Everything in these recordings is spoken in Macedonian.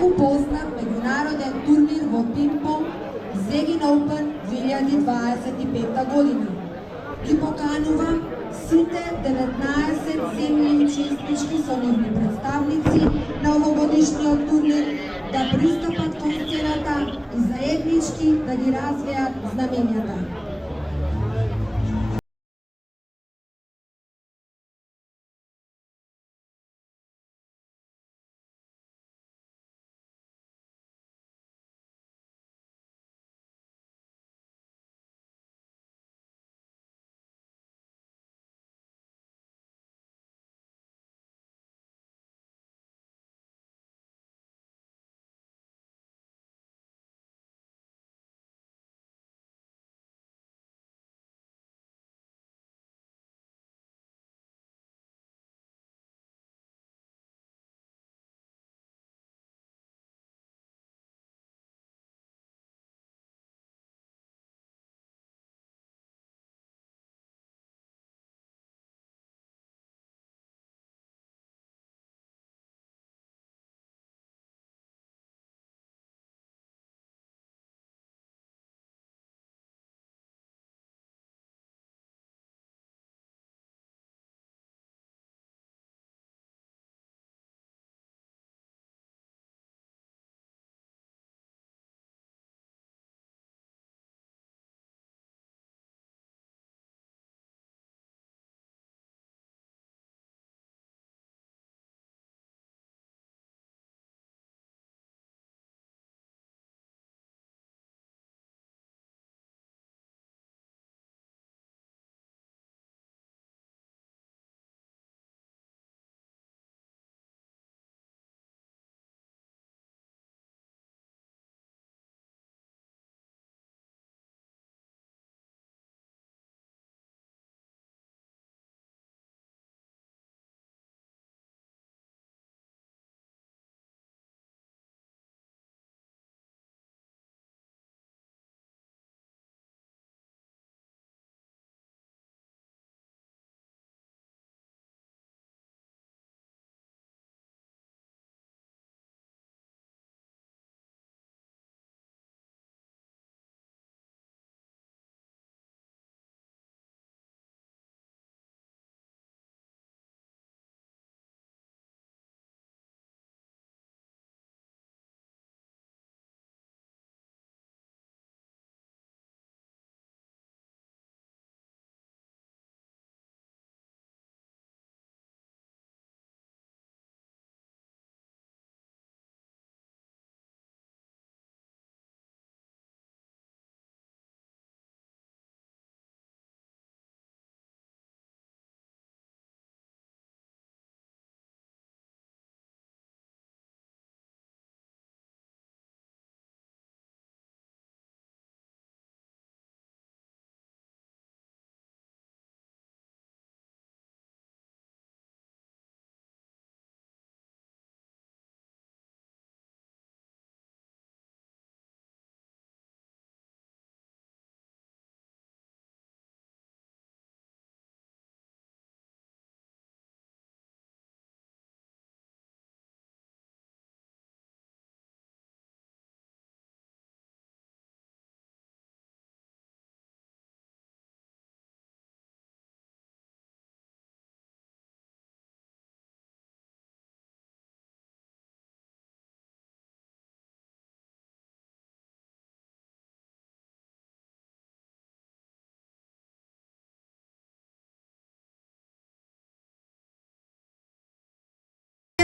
многу познат меѓународен турнир во пинг-понг Zegin Open 2025 година. Ги поканувам сите 19 земји учеснички со нивни представници на овогодишниот турнир да пристапат кон сцената и заеднички да ги развеат знамењата.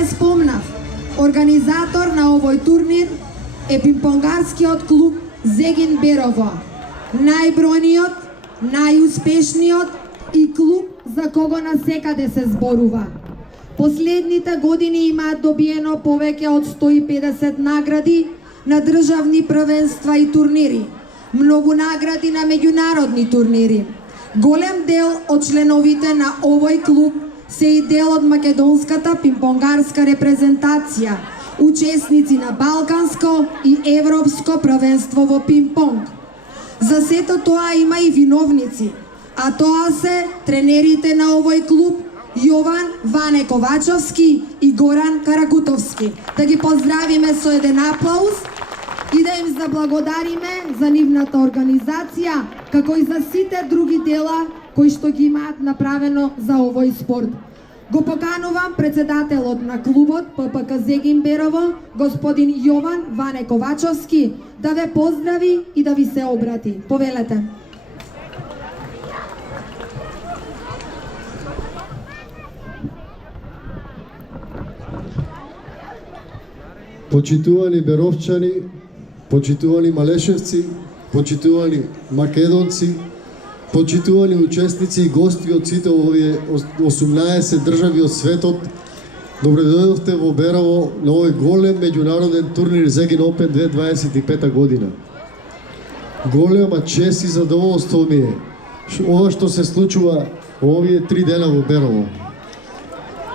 Спомнав, организатор на овој турнир е пинг-понгарскиот клуб Zegin Berovo, најбројниот, најуспешниот и клуб за кого на секаде се зборува. Последните години имаат добиено повеќе од 150 награди на државни првенства и турнири, многу награди на меѓународни турнири. Голем дел од членовите на овој клуб се и дел од македонската пинг-понгарска репрезентација, учесници на Балканско и Европско првенство во пинг-понг. За сето тоа има и виновници, а тоа се тренерите на овој клуб Јован Ване Ковачовски и Горан Каракутовски. Да ги поздравиме со еден аплауз и да им заблагодариме за нивната организација, како и за сите други дела кои што ги имаат направено за овој спорт. Го поканувам председателот на клубот ППК Зегин Берово, господин Јован Ване Ковачовски, да ве поздрави и да ви се обрати. Повелете. Почитувани беровчани, почитувани малешевци, почитувани македонци, почитувани учесници и гости од сите овие 18 држави од светот, добре дојдовте во Берово на овој голем меѓународен турнир Зегин Опен 2025 година. Голема чест и задоволство ми е ова што се случува во овие 3 дена во Берово.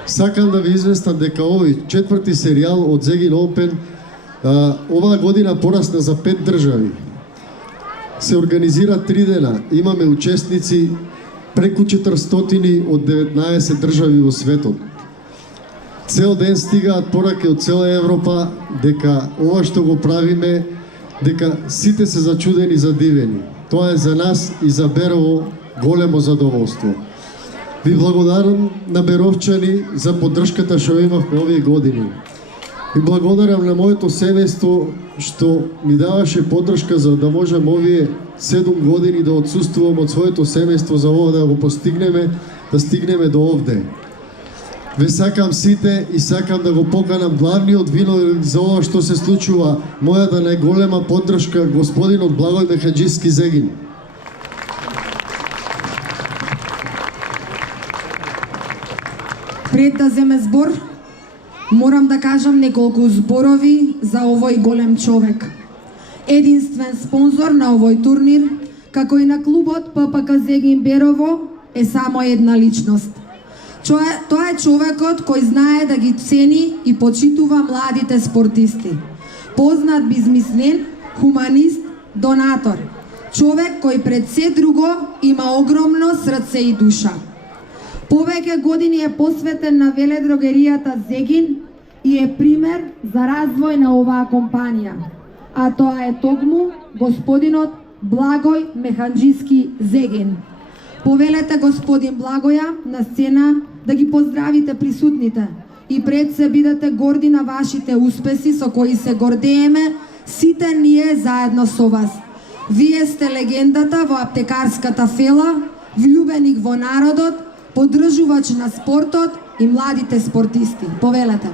Сакам да ви известам дека овој четврти серијал од Зегин Опен оваа година порасна за 5 држави. Се организира 3 дена. Имаме учесници преку 400 од 19 држави во светот. Цел ден стигаат пораки од цела Европа дека ова што го правиме, дека сите се зачудени, задивени. Тоа е за нас и за Берово големо задоволство. Ви благодарам на беровчани за поддршката што имавме овие години. И благодарам на моето семејство што ми даваше поддршка за да можем овие 7 години да отсуствувам од своето семејство за ова да го постигнеме, да стигнеме до овде. Ве сакам сите и сакам да го поканам главниот виновник за ова што се случува, мојата најголема поддршка, господинот Благој Мехаџиски Зегин. Пред да земе збор, морам да кажам неколку зборови за овој голем човек. Единствен спонзор на овој турнир, како и на клубот ППК Зегин Берово, е само една личност. Тоа е човекот кој знае да ги цени и почитува младите спортисти. Познат бизнисмен, хуманист, донатор. Човек кој пред се друго има огромно срце и душа. Повеќе години е посветен на веледрогеријата Зегин и е пример за развој на оваа компанија. А тоа е токму господинот Благој Мехаџиски Зегин. Повелете господин Благоја на сцена да ги поздравите присутните и пред се бидете горди на вашите успеси со кои се гордееме сите ние заедно со вас. Вие сте легендата во аптекарската фела, влюбеник во народот, поддржувач на спортот и младите спортисти. Повелете.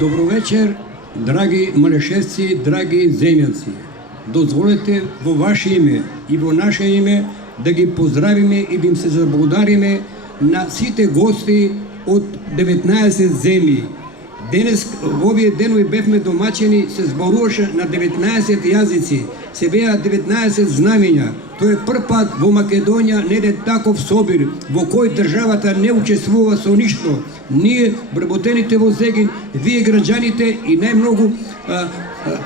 Добро вечер, драги малешевци, драги земјаци. Дозволете во ваше име и во наше име да ги поздравиме и да им се заблагодариме на сите гости од 19 земји. Денес, во овие денови бевме домачени, се зборуваше на 19 јазици, се беа 19 знамења. Тоа е прв пат во Македонија не е таков собир, во кој државата не учествува со ништо. Ние, вработените во Зегин, вие граѓаните и најмногу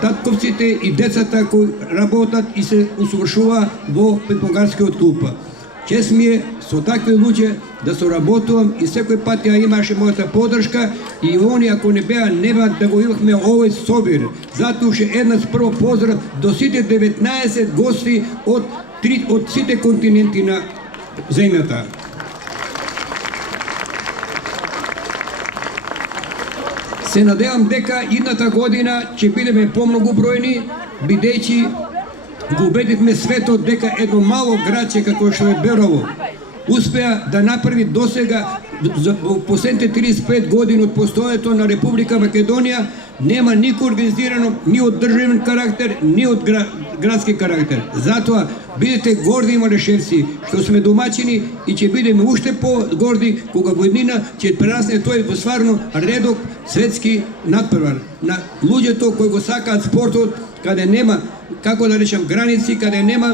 татковците и децата кои работат и се усовршува во Петбунгарскиот клуб. Чест ми е со такви луѓе да соработувам и секој пат ја имаше мојата поддршка и они ако не беа да го имахме овој собир. Затоа уште еднаш прво поздрав до сите 19 гости од сите континенти на земјата. Се надевам дека идната година ќе бидеме помногу бројни, бидејќи го убедивме светот дека едно мало градче како што е Берово успеа да направи досега во последните 35 години од постојањето на Република Македонија нема никој организирано ни од државен карактер, ни од градски карактер. Затоа бидете горди малешевци што сме домачини и ќе бидеме уште по-горди кога година ќе прерасне тој во стварно редок светски надпревар на луѓето кои го сакаат спортот, каде нема, како да речам, граници, каде нема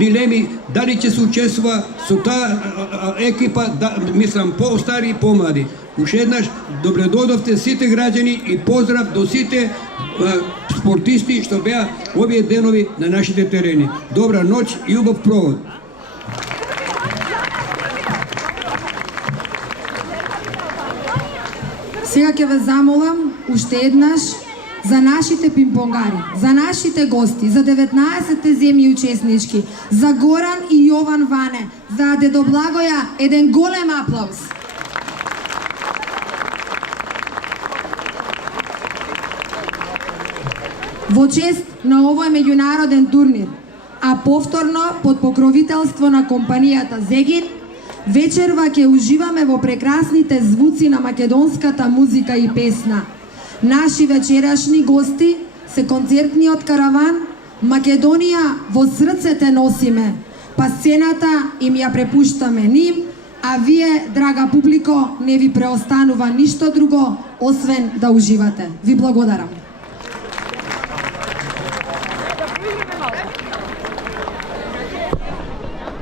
дилеми дали ќе се учествува со таа екипа, мислам, по-стари и по-млади. Уште еднаш, добре дојдовте сите граѓани и поздрав до сите спортисти што беа овие денови на нашите терени. Добра ноќ и убав провод. Сега ќе ве замолам уште еднаш за нашите пимпонгари, за нашите гости, за 19-те земји учеснички, за Горан и Јован Ване, за Дедо Благоја, еден голем аплауз. Во чест на овој меѓународен турнир, а повторно под покровителство на компанијата Зегин, вечерва ќе уживаме во прекрасните звуци на македонската музика и песна. Наши вечерашни гости се концертниот караван Македонија во срцете носиме, па сцената им ја препуштаме ним, а вие, драга публико, не ви преостанува ништо друго, освен да уживате. Ви благодарам.